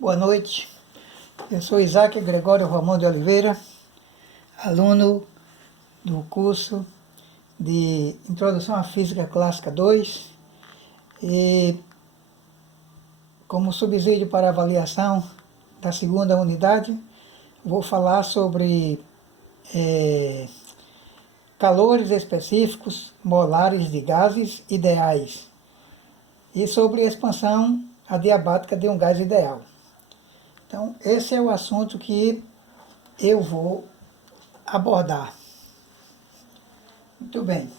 Boa noite, eu sou Isaac Gregório Romão de Oliveira, aluno do curso de Introdução à Física Clássica 2 e como subsídio para avaliação da segunda unidade, vou falar sobre calores específicos molares de gases ideais e sobre a expansão adiabática de um gás ideal. Então, esse é o assunto que eu vou abordar. Muito bem.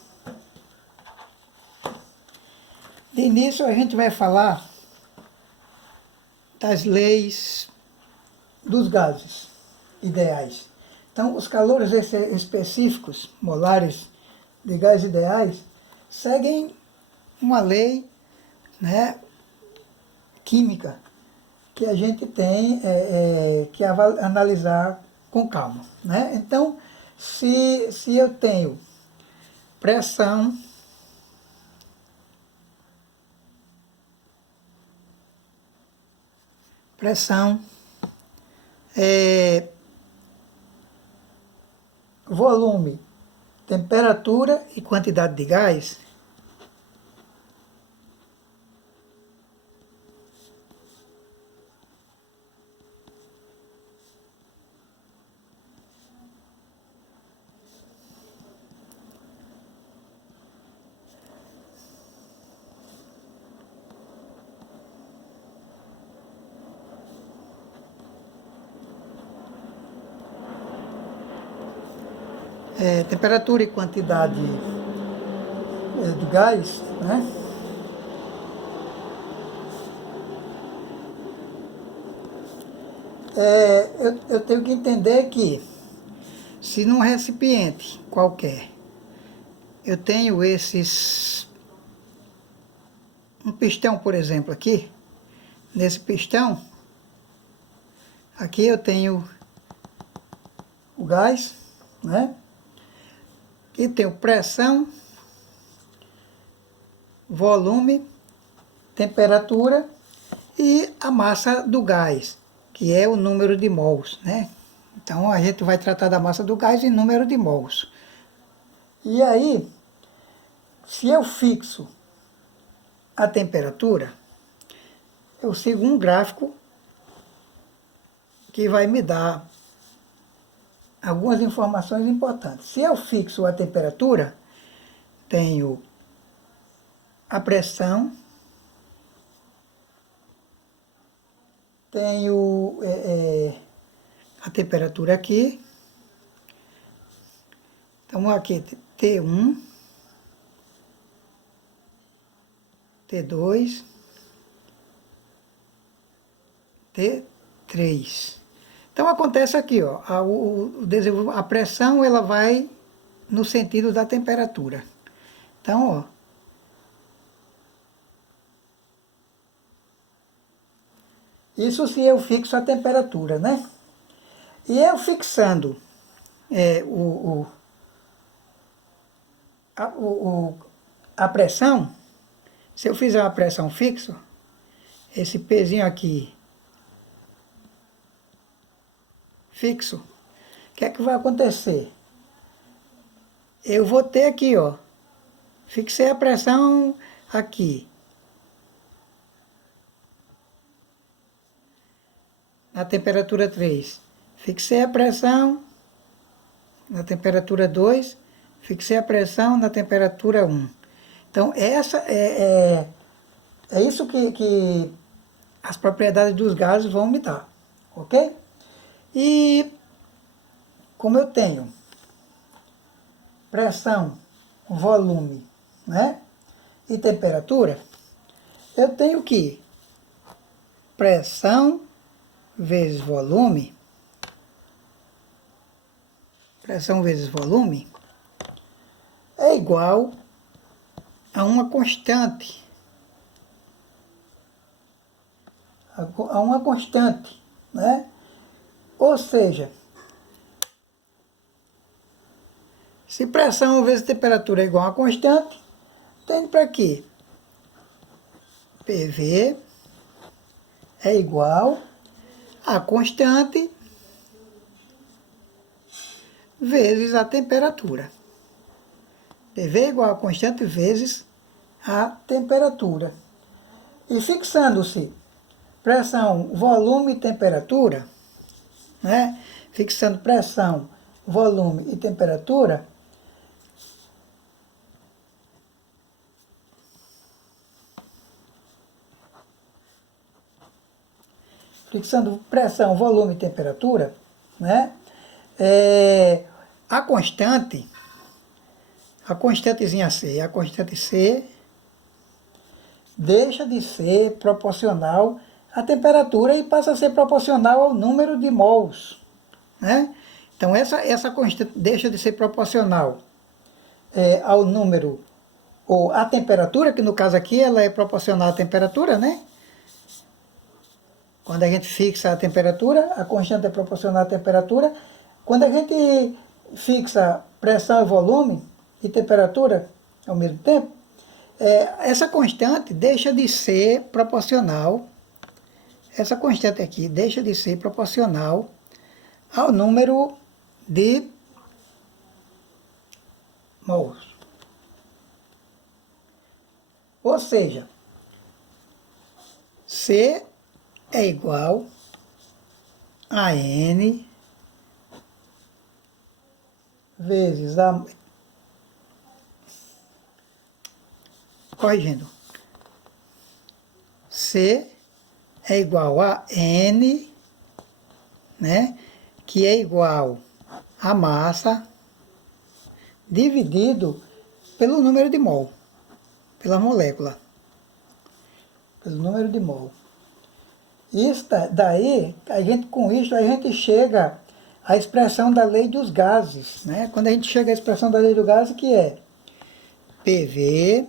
De início, a gente vai falar das leis dos gases ideais. Então, os calores específicos molares de gases ideais seguem uma lei, química que a gente tem que analisar com calma. Então, se eu tenho pressão, volume, temperatura e quantidade de gás, temperatura e quantidade de gás, eu tenho que entender que se num recipiente qualquer eu tenho um pistão, por exemplo, aqui, nesse pistão, aqui eu tenho o gás, e tenho pressão, volume, temperatura e a massa do gás, que é o número de mols, Então a gente vai tratar da massa do gás em número de mols. E aí, se eu fixo a temperatura, eu sigo um gráfico que vai me dar algumas informações importantes. Se eu fixo a temperatura, tenho a pressão, tenho a temperatura aqui, então aqui T1, T2, T3. Então acontece aqui, ó, a pressão ela vai no sentido da temperatura. Então, ó, isso se eu fixo a temperatura, E eu fixando a pressão, se eu fizer uma pressão fixa, esse pezinho aqui fixo, o que é que vai acontecer? Eu vou ter aqui, ó, fixei a pressão aqui. Na temperatura 3, fixei a pressão na temperatura 2, fixei a pressão na temperatura 1. Então, essa é isso que as propriedades dos gases vão me dar, ok? E como eu tenho pressão, volume, e temperatura, eu tenho que pressão vezes volume, é igual a uma constante, Ou seja, se pressão vezes temperatura é igual a uma constante, tem para quê? PV é igual a constante vezes a temperatura. PV é igual a constante vezes a temperatura. E fixando-se pressão, volume e temperatura, né? Fixando pressão, volume e temperatura, fixando pressão, volume e temperatura, né? A constantezinha C, a constante C deixa de ser proporcional à temperatura e passa a ser proporcional ao número de mols, né? Então essa constante deixa de ser proporcional ao número, ou à temperatura, que no caso aqui ela é proporcional à temperatura, né? Quando a gente fixa a temperatura, a constante é proporcional à temperatura. Quando a gente fixa pressão e volume e temperatura ao mesmo tempo, essa constante deixa de ser proporcional, essa constante aqui deixa de ser proporcional ao número de mols. Ou seja, C é igual a N vezes a... Corrigindo. C é igual a N, né? Que é igual a massa dividido pelo número de mol, pela molécula, pelo número de mol. Isso daí, com isso a gente chega à expressão da lei dos gases, né? Quando a gente chega à expressão da lei do gás, que é PV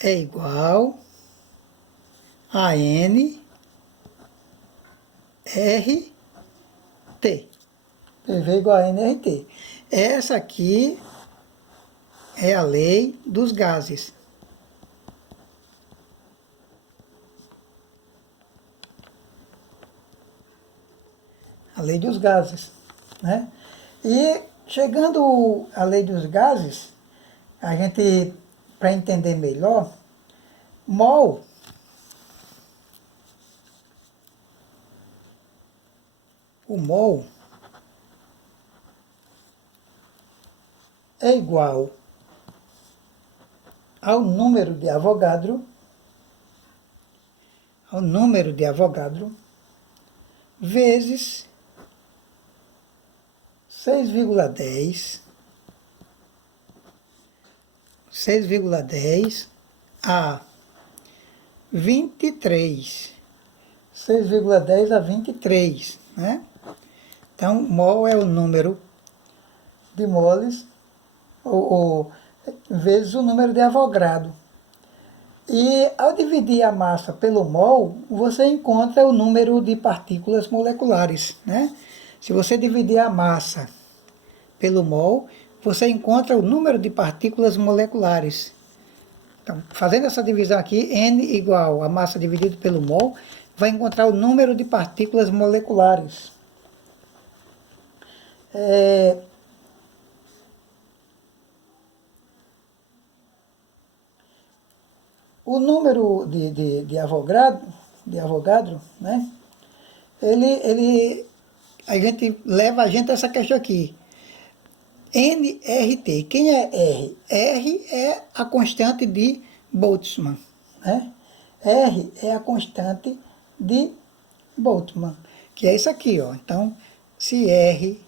é igual a N RT. PV é igual a NRT. Essa aqui é a lei dos gases. A lei dos gases, né? E chegando à lei dos gases, a gente, para entender melhor, mol o mol é igual ao número de Avogadro, vezes 6,10 a 23. 6,10 a 23, né? Então, mol é o número de moles, vezes o número de Avogadro. E ao dividir a massa pelo mol, você encontra o número de partículas moleculares, né? Se você dividir a massa pelo mol, você encontra o número de partículas moleculares. Então, fazendo essa divisão aqui, N igual a massa dividido pelo mol, vai encontrar o número de partículas moleculares. O número de Avogadro, né? A gente leva a essa questão aqui. nRT. Quem é R? R é a constante de Boltzmann, né? R é a constante de Boltzmann, que é isso aqui, ó. Então, se R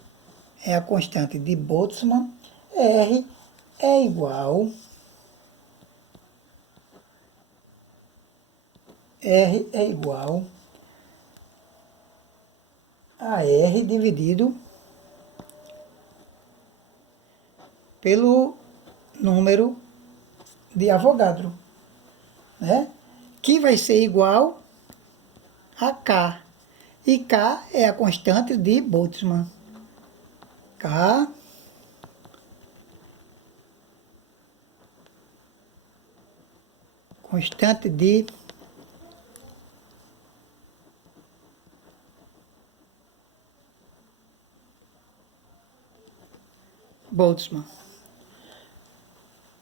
é a constante de Boltzmann, R é igual a R dividido pelo número de Avogadro, né? Que vai ser igual a K. E K é a constante de Boltzmann. K constante de Boltzmann.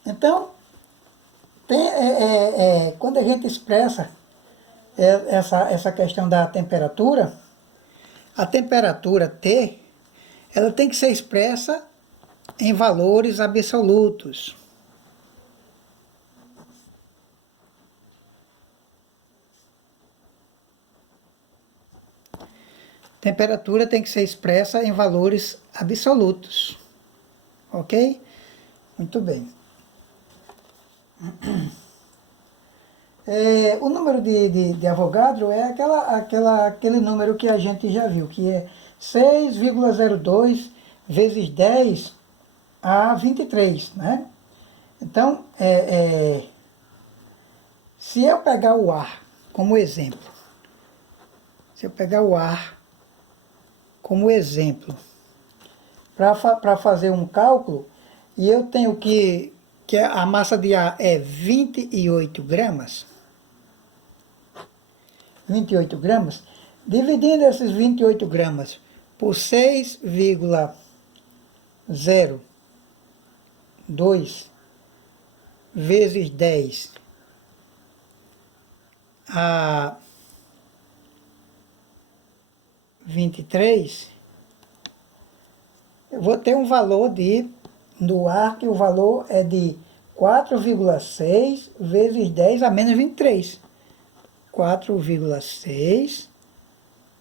Então, quando a gente expressa essa questão da temperatura, a temperatura T, ela tem que ser expressa em valores absolutos. Temperatura tem que ser expressa em valores absolutos. Ok? Muito bem. O número de Avogadro é aquele número que a gente já viu, que é 6,02 vezes 10 a 23, né? Então, se eu pegar o ar como exemplo, para fazer um cálculo, e eu tenho que a massa de ar é 28 gramas, 28 gramas, dividindo esses 28 gramas por 6,02 vezes 10 a 23, eu vou ter um valor no ar, que o valor é de 4,6 vezes 10 a menos 23. 4,6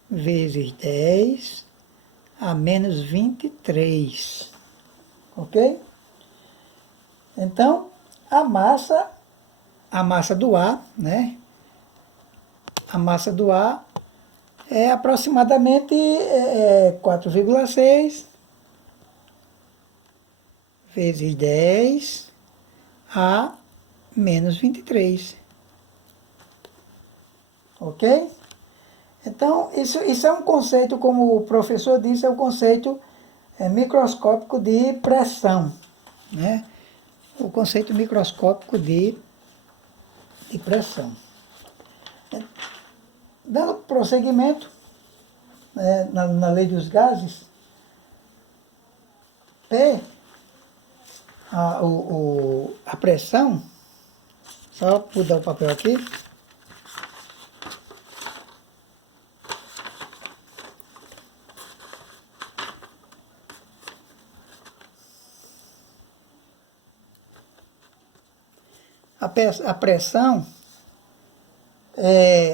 vezes 10 a menos 23. Ok? Então, a massa do ar, né? A massa do ar é aproximadamente 4,6 vezes 10 a menos 23. Ok? Então, isso é um conceito, como o professor disse, é um conceito microscópico de pressão, né? O conceito microscópico de pressão. Dando prosseguimento na lei dos gases, P, a pressão, só mudar o papel aqui, a pressão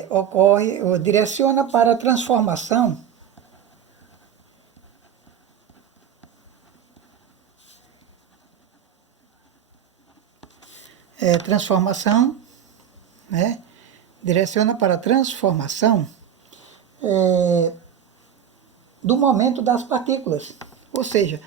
ocorre, ou direciona para a transformação né? Direciona para a transformação do momento das partículas. Ou seja,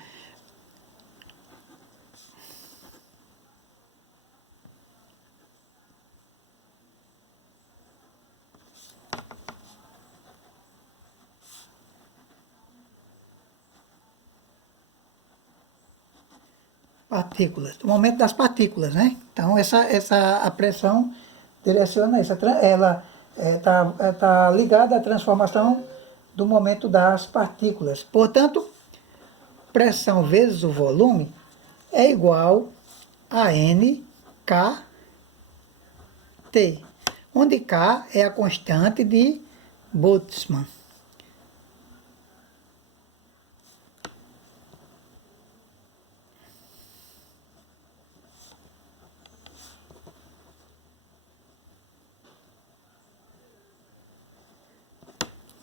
do momento das partículas, né? Então, a pressão direciona isso. Ela está ligada à transformação do momento das partículas. Portanto, pressão vezes o volume é igual a nKT, onde K é a constante de Boltzmann.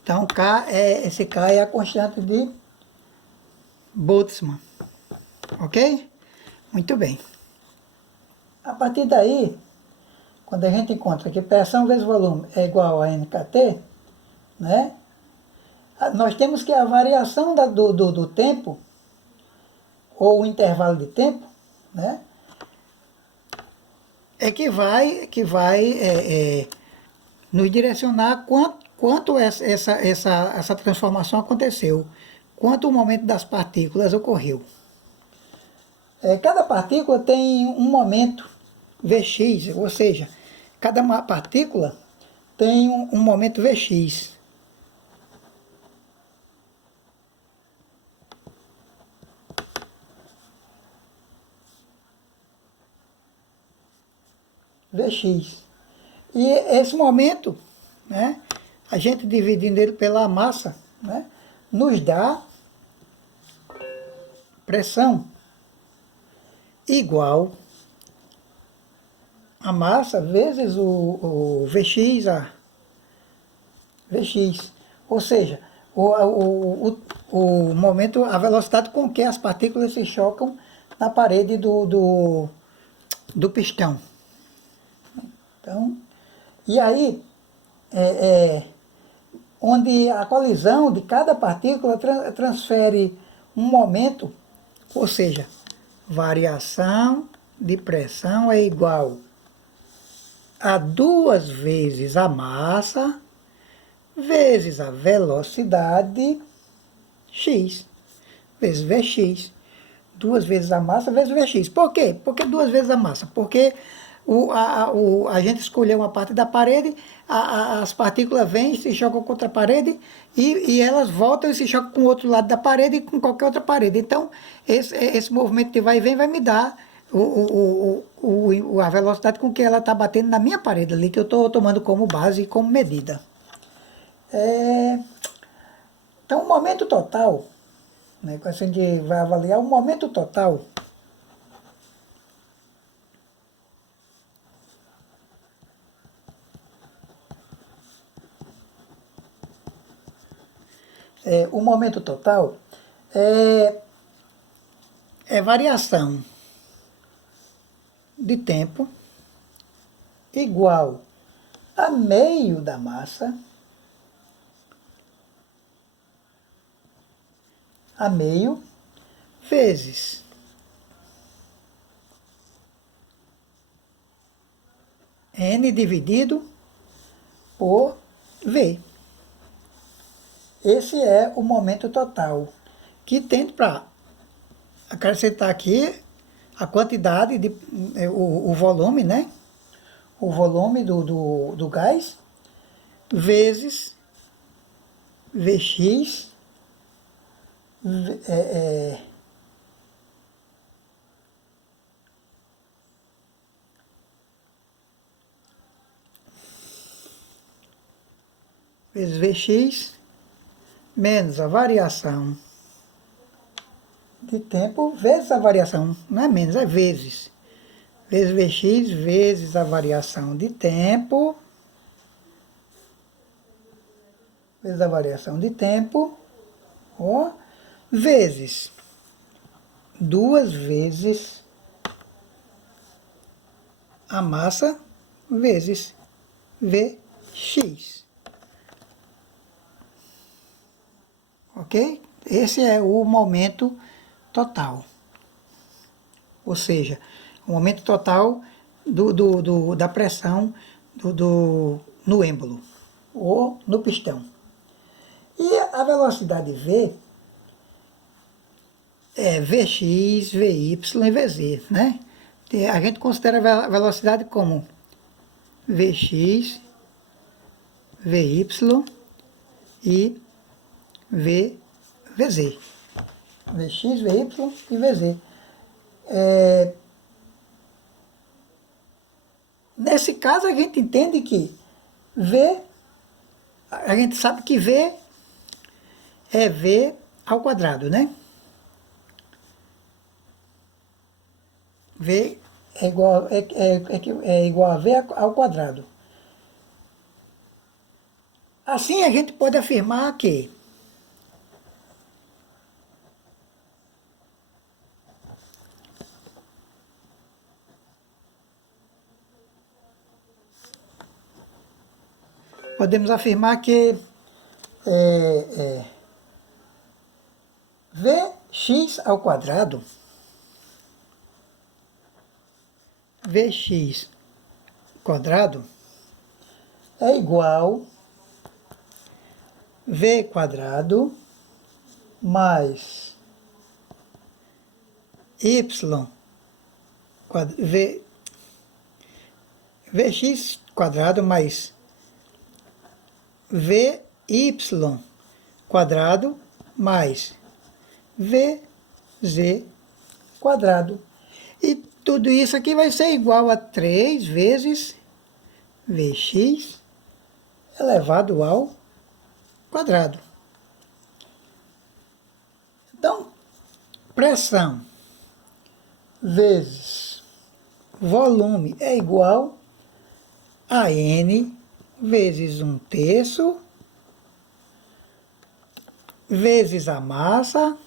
Então, esse K é a constante de Boltzmann. Ok? Muito bem. A partir daí, quando a gente encontra que pressão vezes volume é igual a nKT, né? Nós temos que a variação do tempo, ou o intervalo de tempo, né? Que vai nos direcionar quanto essa transformação aconteceu, quanto o momento das partículas ocorreu. Cada partícula tem um momento Vx, ou seja, cada partícula tem um momento Vx. Vx. E esse momento, né, a gente dividindo ele pela massa, né, nos dá pressão igual a massa vezes o Vx, Vx. Ou seja, o momento, a velocidade com que as partículas se chocam na parede do pistão. Então, e aí, onde a colisão de cada partícula transfere um momento, ou seja, variação de pressão é igual a 2 vezes a massa vezes a velocidade x, vezes Vx. 2 vezes a massa vezes Vx. Por quê? Porque 2 vezes a massa? Porque a gente escolheu uma parte da parede, as partículas vêm, se chocam contra a parede e elas voltam e se chocam com o outro lado da parede e com qualquer outra parede. Então, esse movimento de vai e vem vai me dar a velocidade com que ela está batendo na minha parede ali, que eu estou tomando como base e como medida. Então, o momento total, né, quando a gente vai avaliar o momento total, o momento total é variação de tempo igual a meio da massa a meio vezes n dividido por v. Esse é o momento total, que tem para acrescentar aqui a quantidade, o volume, né? O volume do gás, vezes Vx, vezes Vx, menos a variação de tempo, vezes a variação, não é menos, é vezes. Vezes Vx, vezes a variação de tempo, vezes a variação de tempo, ó, vezes 2 vezes a massa, vezes Vx. Ok? Esse é o momento total. Ou seja, o momento total da pressão no êmbolo ou no pistão. E a velocidade V é Vx, Vy e Vz, né? A gente considera a velocidade como Vx, Vy e Vz. Vx, Vy e Vz. Nesse caso, a gente entende que V, a gente sabe que V é V ao quadrado, né? V é igual a V ao quadrado. Assim, a gente pode afirmar que Vx ao quadrado, Vx quadrado é igual V quadrado mais Y Vx quadrado mais Vy quadrado mais Vz quadrado. E Tudo isso aqui vai ser igual a 3 vezes Vx elevado ao quadrado. Então, pressão vezes volume é igual a N vezes 1/3 vezes a massa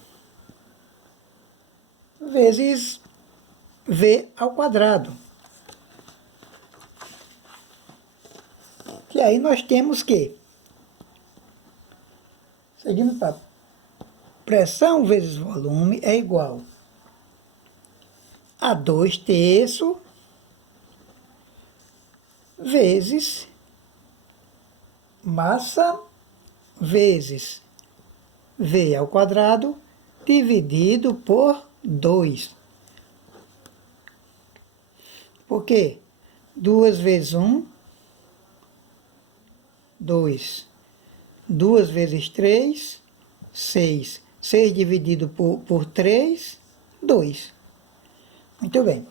vezes V ao quadrado. E aí nós temos que, seguindo para pressão vezes volume é igual a 2/3 vezes massa vezes V ao quadrado dividido por 2. Por quê? 2 vezes 1, 2. 2 vezes 3, 6. 6 dividido por 3, 2. Muito bem.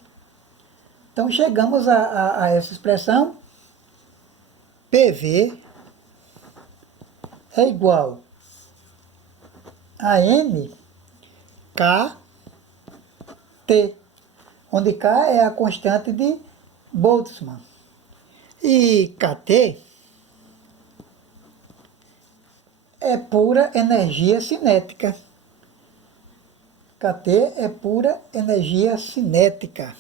Então, chegamos a essa expressão. PV é igual a MKT, onde K é a constante de Boltzmann. E KT é pura energia cinética. KT é pura energia cinética.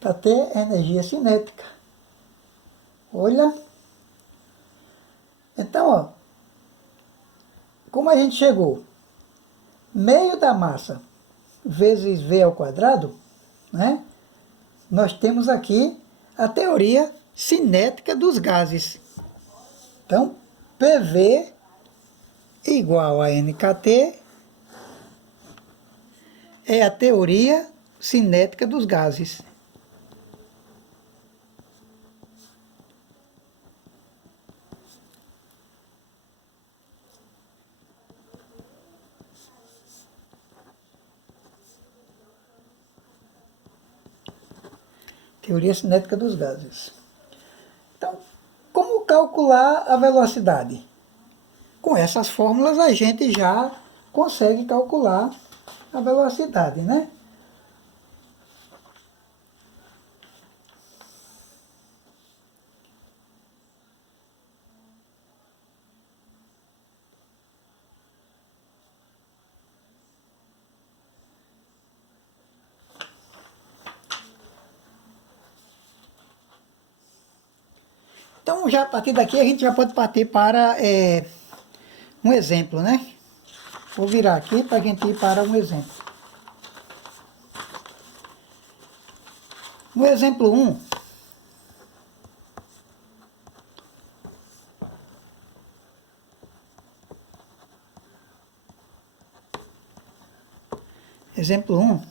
KT é energia cinética. Olha. Então, ó, como a gente chegou? Meio da massa vezes V ao quadrado, né? Nós temos aqui a teoria cinética dos gases. Então, PV igual a NKT é a teoria cinética dos gases. Teoria cinética dos gases. Então, como calcular a velocidade? Com essas fórmulas a gente já consegue calcular a velocidade, né? Então, já a partir daqui, a gente já pode partir para um exemplo, né? Vou virar aqui para a gente ir para um exemplo. No exemplo 1, exemplo 1,